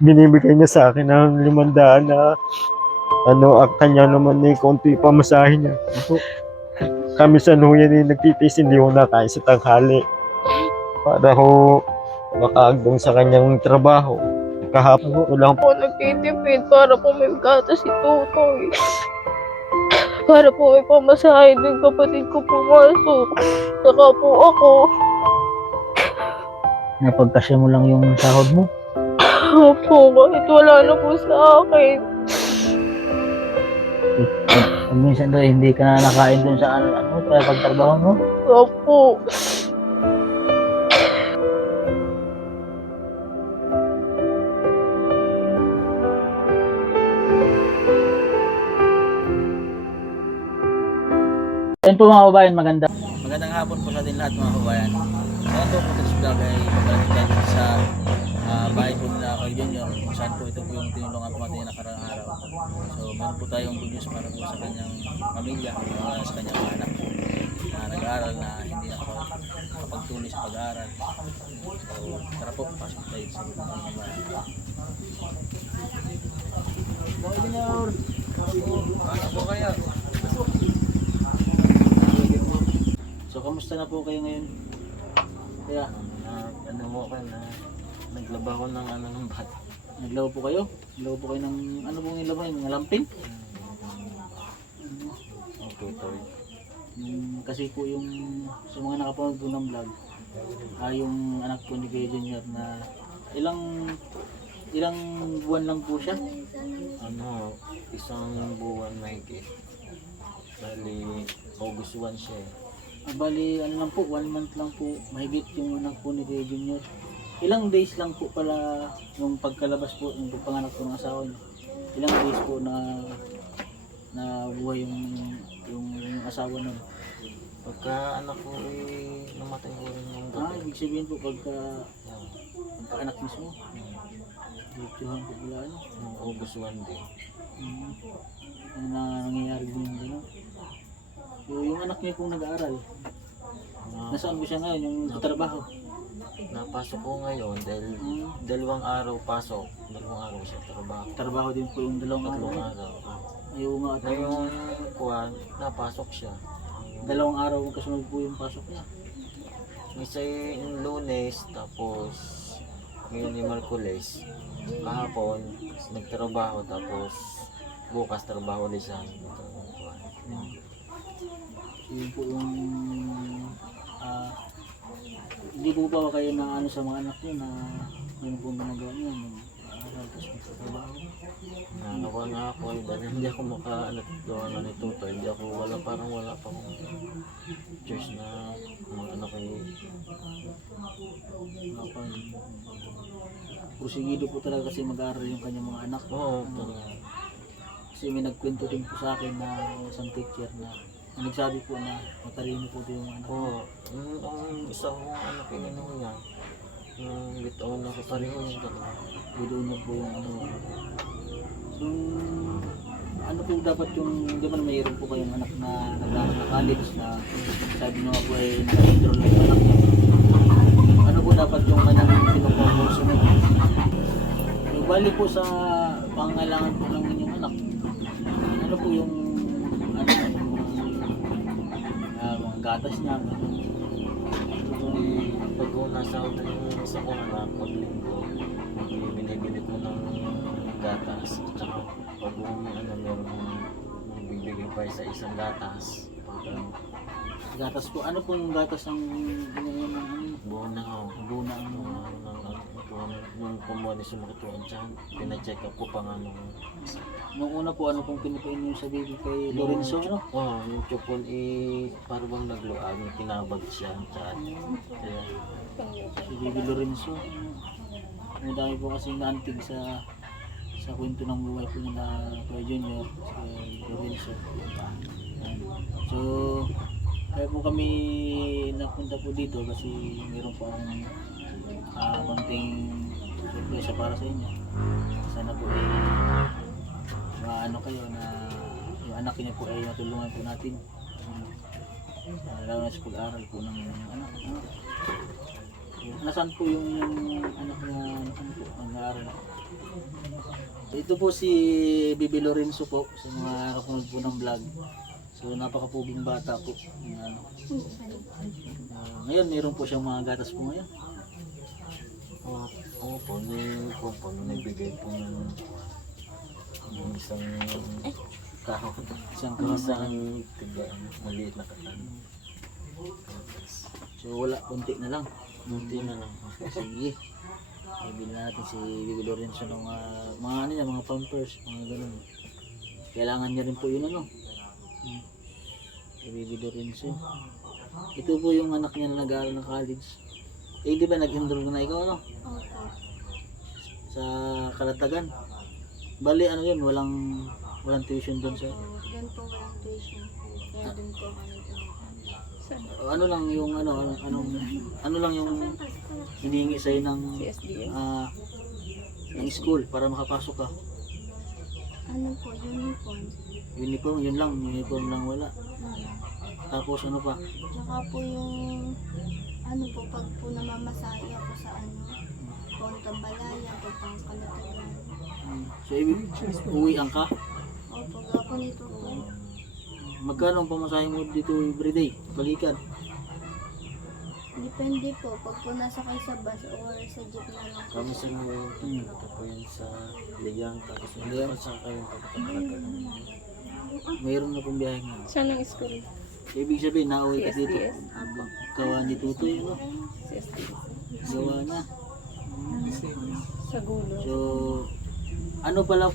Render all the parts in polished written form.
Binibigay niya sa akin ng 500 na ano, ang kanya naman eh, konti pamasahe niya. Opo. Kami sa Nuyan eh, nagtitiis, hindi ko na kaya sa tanghali. Para ko makaagdong sa kanyang trabaho. Kahapon ko lang Ako nagtitipid para po may gatas si Tutoy. Para po may pamasahe ng kapatid ko pumasok. Saka po ako. Napagkasya mo lang yung sahod mo. Opo, kahit wala na po sa akin. Minsan daw hindi ka na nakain dun sa kaya pagtrabaho mo. Opo. Ayun po mga kababayan, magandang hapon po sa atin lahat mga kababayan. Ngayon po po sa vlog ay pagkalating tayo sa bahay po nila kay Junior, kung saan po ito po yung tinulungan po natin nakarang araw. So meron po tayong good news para po sa kanyang pamilya, sa kanyang anak na nag-aaral na hindi nakapagtuloy sa pag-aaral. So tara po, pasok tayo sa mga kababayan. Mga Junior! Pasok po kayo! So, kamusta na po kayo ngayon? Kaya, ano mo ka na naglaba ko ng ano ng bata. naglaw po kayo? Naglaw po kayo ng, ano pong nilaba yun? Mga lampin? Okay, sorry. Kasi po yung, sa mga nakapanood po ng vlog, yung anak po ni Kuya Junior na ilang buwan lang po siya. Ano, isang buwan mahigit. Bali, August 1 siya eh. Bali, ano lang po, 1 month lang po, mahigit yung anak po ni Kuya Junior. Ilang days lang po pala yung pagkalabas po, yung pagpanganak po ng asawa niya. Ilang days po na buhay yung asawa nun. Pagka anak ko eh, namatay ko rin yung Ibig sabihin po pagka-anak mismo. Dituhan po pala ano. Yung August 1 din. Ano na nangyayari din yung gano'n. So yung anak niya pong nag-aaral, nasaan po siya ngayon, yung trabaho? Napasok ko ngayon dahil dalawang araw pasok. Dalawang araw siya trabaho. Trabaho din po yung dalawang Tatlong araw. araw. Ayaw nga at Ngayon, kuwan, napasok siya. dalawang araw kasunod po yung pasok niya. Isa yung Lunes, tapos ngayon yung Markules. Kahapon, nagtrabaho, tapos bukas trabaho ulit siya. Yun po yung hindi po ba kayo na ano sa mga anak niyo na yun po ginagawa niyo yung tapos magtatrabaho? Nakawa nga ako dahil hindi ako maka-gawa na nito. Hindi ako parang wala pa akong choice na mga anak ko. Pusigido po talaga kasi mag-aaral yung kanyang mga anak. Oo, talaga. Kasi may nagkwento din po sa akin na isang teacher na nagsabi po na matalino po ito yung anak. Oo, ang isa kong anak yung ano yan. Yung bitaon ako pareho yung dalawa. Bidunod po yung ano. So, ano po dapat yung, di ba mayroon po kayong anak na nag-aaral na college na sabi nyo nga po ay naka-enroll na yung anak niya. Ano po dapat yung kanyang pinuproporso nyo? Yung bali po sa pangangailangan po ng inyong anak. Ano po yung ano mga gatas niya? Pag nasa ako yung isa kong anak, pag-linggo, binibili ko ng gatas. Tsaka pag meron bibigay pa sa isang gatas. Gatas po, ano pong gatas ang binigyan ng ano? Buo na ako. Buo na ang Nung kumuha ni sumakituan siya, pina-check up ko pa nga nung... Nung una po, ano pong pinupain niyo sa baby kay Lorenzo, ano? Oo, yung chupon parang bang nagluag, kinabag siya. Kaya, Si baby Lorenzo. Ang dami po kasi naantig sa kwento ng buhay po nila Kuya Junior, si Lorenzo. So, kaya po kami napunta po dito kasi meron po akong konting surpresa para sa inyo. Sana po ay maano kayo na yung anak niya po ay natulungan po natin. Lalo na sa pag-aaral po ng anak. Nasaan po yung anak niya, ano po, nangyari? So, ito po si Bibi Lorenzo po, sa mga nakapunod po ng vlog. So, napakapuging bata po. Ano. Ngayon, meron po siyang mga gatas po ngayon. Oo po, nung nagbigay po ng isang kahon. Isang Isang tiga, maliit na katan. So, wala, konti na lang. Munti na lang. Sige. Bibili natin si Bibi Lorenzo ng mga ano niya, mga pampers, mga ganun. Kailangan niya rin po yun ano. Si Bibi Lorenzo. Ito po yung anak niya na nag-aaral ng college. Eh, di ba nag-enroll na ikaw ano? Opo. Sa Kalatagan. Bali ano yun, walang tuition doon sa... Doon po walang tuition. Kaya doon po kami Ano lang yung ano lang yung hinihingi sa'yo ng CSDS. ng school para makapasok ka. Ano po, uniform. Uniform, yun lang, uniform lang wala. Tapos ano pa? Tsaka po yung, ano po, pag po namamasahe ako sa Ponta Balaya, po pang Kalatagan. So, uwian ka? Opo, gapo nito po. Magkano ang pamasahe mo dito everyday? Balikan. Depende po, pag po nasakay sa bus or sa jeep na lang po. Kami sa ngayon, ito po yun sa Liyang, tapos yung sa kayong pagkakalagan. Mayroon na pong biyahe nga. Saan ang school? Ibig sabihin, nauwi ka dito. CSDS? Apo. Gawa ni Tutoy, no? CSDS. Gawa na. Sa gulo. So, ano pala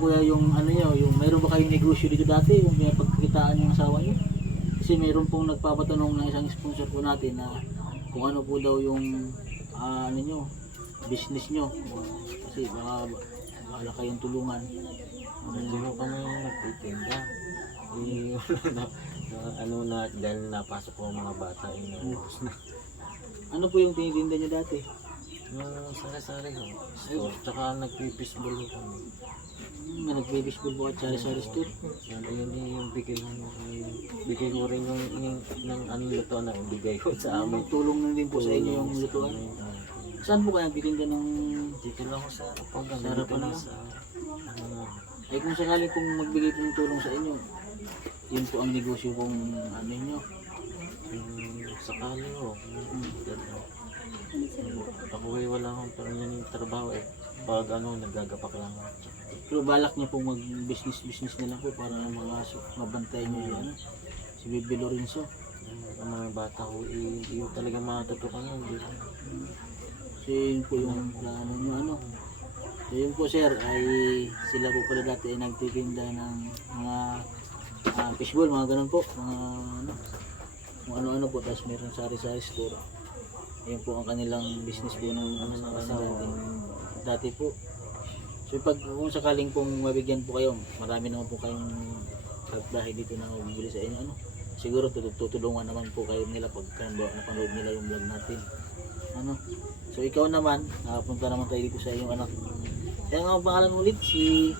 kuya yung ano nyo, yung mayroon ba kayong negosyo dito dati, yung may pagkikitaan yung asawa nyo? Kasi mayroon pong nagpapatanong ng isang sponsor po natin na kung ano po daw yung ano nyo, business nyo. Kasi baka kayong tulungan. Hindi mo kami nagtitinda. Ano na, dahil napasok ko ang mga bata, inaubos na. Ano po yung tinitinda nyo dati? Yung sari-sari ko. Store, tsaka nagpipishball ko kami. Nag-baseball po at sari-sari store. Yun yung bigay ko rin yung anong luto na bigay ko sa amin. Tulong na din po sa inyo yung lutuan. Saan po kaya titinda ng... Dito lang ako sa Apagan. Sa harapan lang lang? sa Eh kung sakali pong magbigay po ng tulong sa inyo, yun po ang negosyo pong ano nyo. sakali ko. Ako ay wala akong pangyayang trabaho eh. Pag naggagapak lang ako. Pero balak niyo pong mag-business na lang po para mabantay nyo yung si Bibi Lorenzo. Ang mga bata ko, yung talaga matutukan yun. So yun po yung plano nyo So yun po sir, ay sila po pala dati ay nagtitinda ng mga fishball, mga ganun po. Mga kung ano-ano po, tapos meron sari-sari store. Yan po ang kanilang business po ng dati po. So kung sakaling pong mabigyan po kayo, marami naman po kayong pagbahay dito na bibili sa inyo. Siguro tutulungan naman po kayo nila pag napanood nila yung vlog natin. So ikaw naman, nakapunta naman tayo dito sa iyong anak. Kaya nga ang pangalan ulit, si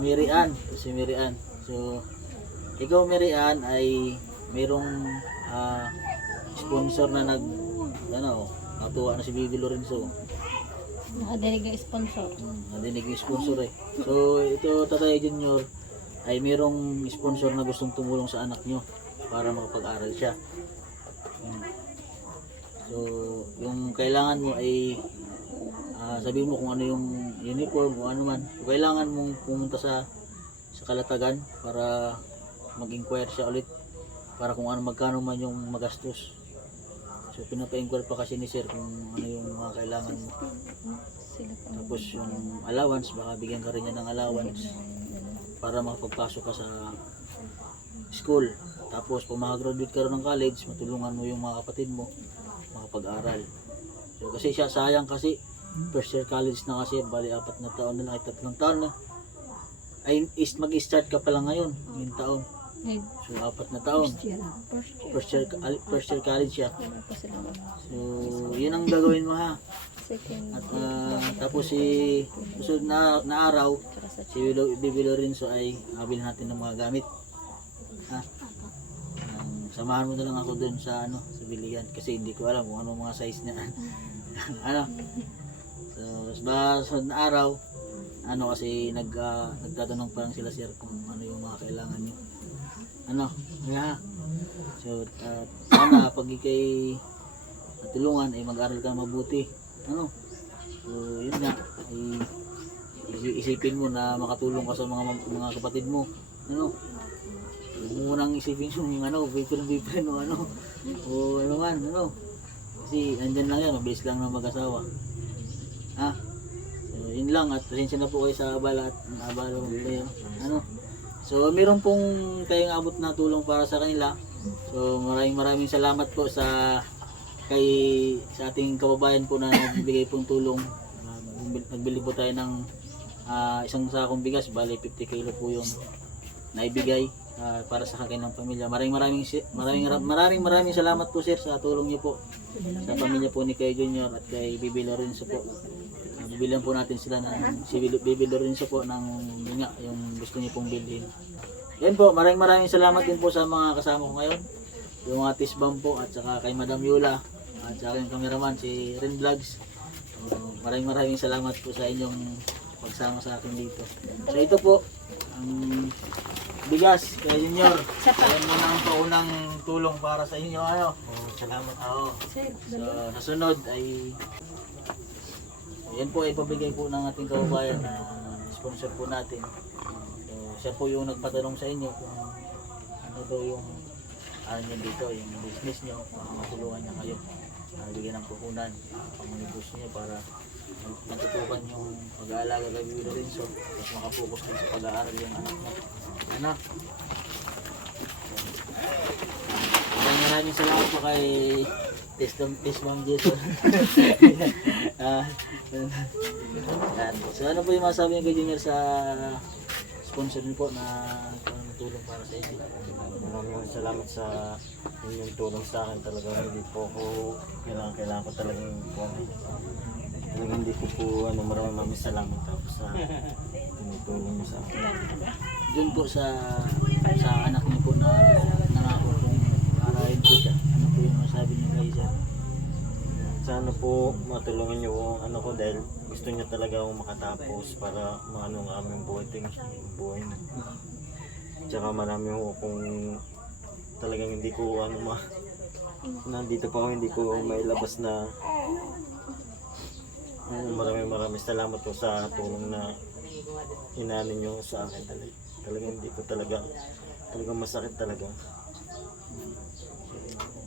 Mary Ann. Si Mary Ann. So ikaw Mary Ann ay mayroong sponsor na natuwa na si Bibi Lorenzo. Nakadinig ang sponsor. Nadinig yung sponsor eh. So ito Tatay Junior ay mayroong sponsor na gustong tumulong sa anak nyo para makapag-aral siya. So yung kailangan mo ay sabihin mo kung ano yung uniform o ano man. Kung kailangan mong pumunta sa Kalatagan para mag-inquire siya ulit para kung ano magkano man yung magastos. So pinapa-inquire pa kasi ni sir kung ano yung mga kailangan mo. Tapos yung allowance, baka bigyan ka rin niya ng allowance para makapagpasok ka sa school. Tapos pag makagraduate ka rin ng college, matulungan mo yung mga kapatid mo makapag-aral. So kasi siya sayang kasi first year college na kasi, bali 4 na taon na lang, 3 taon na. Ay mag-start ka pa lang ngayon, yung taon. So 4 na taon. First year college siya. So yun ang gagawin mo ha. At tapos si susunod na araw si Bibi Lorenzo ay bilhin natin ng mga gamit. Ha? samahan mo na lang ako doon sa ano, sa bilihan kasi hindi ko alam kung ano mga size niya. Ano? So, sa sunod na araw, ano kasi nagtatanong pa lang sila sir kung ano yung mga kailangan niyo. Ano? Kaya, so, sana pag ikay tulungan ay mag-aral ka mabuti. Ano? So, yun nga, ay isipin mo na makatulong ka sa mga kapatid mo. Ano? Huwag mo munang isipin yung ano, bipin o ano. O ano man, ano. Kasi andyan lang yan, mabilis lang na mag-asawa. Ha? So, yun lang at pasensya na po kayo sa abala at abala kayo. Ano? So, meron pong tayong abot na tulong para sa kanila. So, maraming salamat po sa ating kababayan po na nagbigay pong tulong. Nagbili po tayo ng isang sakong bigas, bali 50 kilo po yung naibigay para sa kanilang pamilya. Maraming salamat po sir sa tulong niyo po sa pamilya po ni Kuya Junior at kay Bibi Lorenzo po. Bibilan po natin sila ng si Bibi Lorenzo po ng yung gusto niyo pong bilhin. Yan po, maraming salamat din po sa mga kasama ko ngayon. Yung mga Tisbam po at saka kay Madam Yula at saka yung cameraman si Ren Vlogs. Maraming salamat po sa inyong pagsama sa akin dito. So ito po ang bigas kay Junior. Ayan mo na ang paunang tulong para sa inyo. Ano? Salamat. Oo. So sa sunod ay yan po ay pabigay po ng ating kababayan na sponsor po natin. So, siya po yung nagpatanong sa inyo kung ano daw yung ano nyo dito, yung business nyo, matulungan niya kayo. Bigyan ng puhunan, pang-negosyo niya para matutukan yung pag-aalaga kay Bibi Lorenzo at makapokus din sa pag-aaral yung anak mo. Ano? Maraming salamat po kay Tisbam Jason. So ano po yung masabi niyo kay Junior sa sponsor niyo po na tulong para sa inyo? Maraming salamat sa inyong tulong sa akin. Talaga hindi po ako kailangan ko talagang talagang hindi ko po maraming salamat tapos sa tulong niyo sa akin. Doon po sa anak niyo po na nangako kung arahin po siya. Ano po yung masabi niyo kay sir? Sana po matulungan niyo ang ano ko dahil gusto niya talaga akong makatapos para maano ang aming buhay na. Tsaka marami ho kung talagang hindi ko nandito pa ako hindi ko mailabas na maraming salamat po sa tulong na inano niyo sa akin. Talagang hindi ko talagang masakit talaga.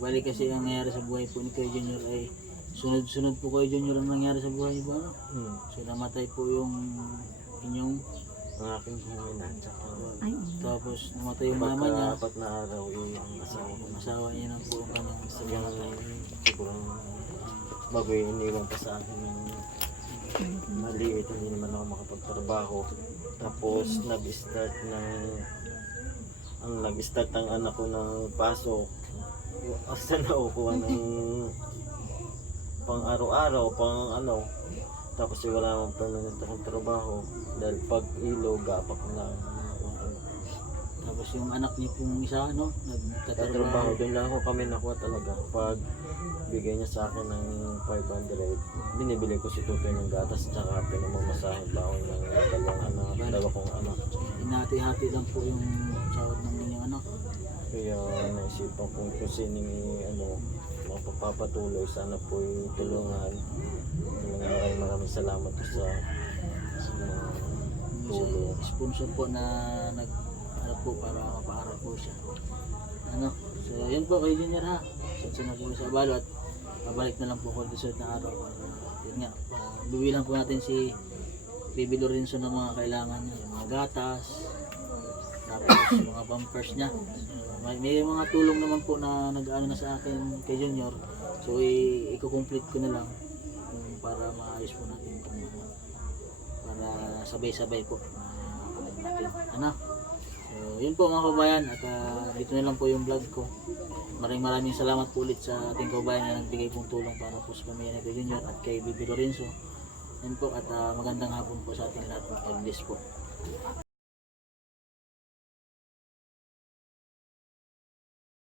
Bali kasi ang nangyari sa buhay po ni Kuya Junior ay sunod-sunod po Kuya Junior ang nangyari sa buhay niyo ba? Ano? So namatay po yung inyong Ang aking humina tsaka tapos namatay yung mama niya. apat na araw yung Asawa niya ng po ang kanyang sadyang siguro bago yung iniwan pa sa akin ng maliit, hindi naman ako makapagtrabaho. Tapos nag-start ang anak ko ng pasok. Asa na kukuha ng pang araw-araw, pang ano. Tapos wala naman permanent akong trabaho dahil pag ilog, gapak lang. Tapos yung anak niya pong isa, no? Tatrabaho Nagtatrabaho. doon lang ako kami nakuha talaga. Pag bigay niya sa akin ng 500, binibili ko si Tutoy ng gatas tsaka pinamamasahe pa ako ng dalawa kong anak. Hinati-hati lang po yung sahod ng inyong anak. Kaya naisipan kong kung sining mapapatuloy, sana po tulungan. Maraming salamat po sa mga tulong. Sponsor po na po para mapaaral po siya. Ano? So yun po kay Junior ha. Sunod po sa abalo at babalik na lang po ako sa na araw. Yun nga, bibilang po natin si Bibi Lorenzo ng mga kailangan niya, yung mga gatas, tapos mga bumpers niya. So, may mga tulong naman po na nag-ano na sa akin kay Junior. So i-complete ko na lang para maayos po natin para sabay-sabay po natin. Ano? So yun po mga kabayan at dito na lang po yung vlog ko. Maraming salamat po ulit sa ating kabayan na nagbigay pong tulong para po sa pamilya ni Kuya Junior at kay Bibi Lorenzo. Yan po at magandang hapon po sa ating lahat. God bless po.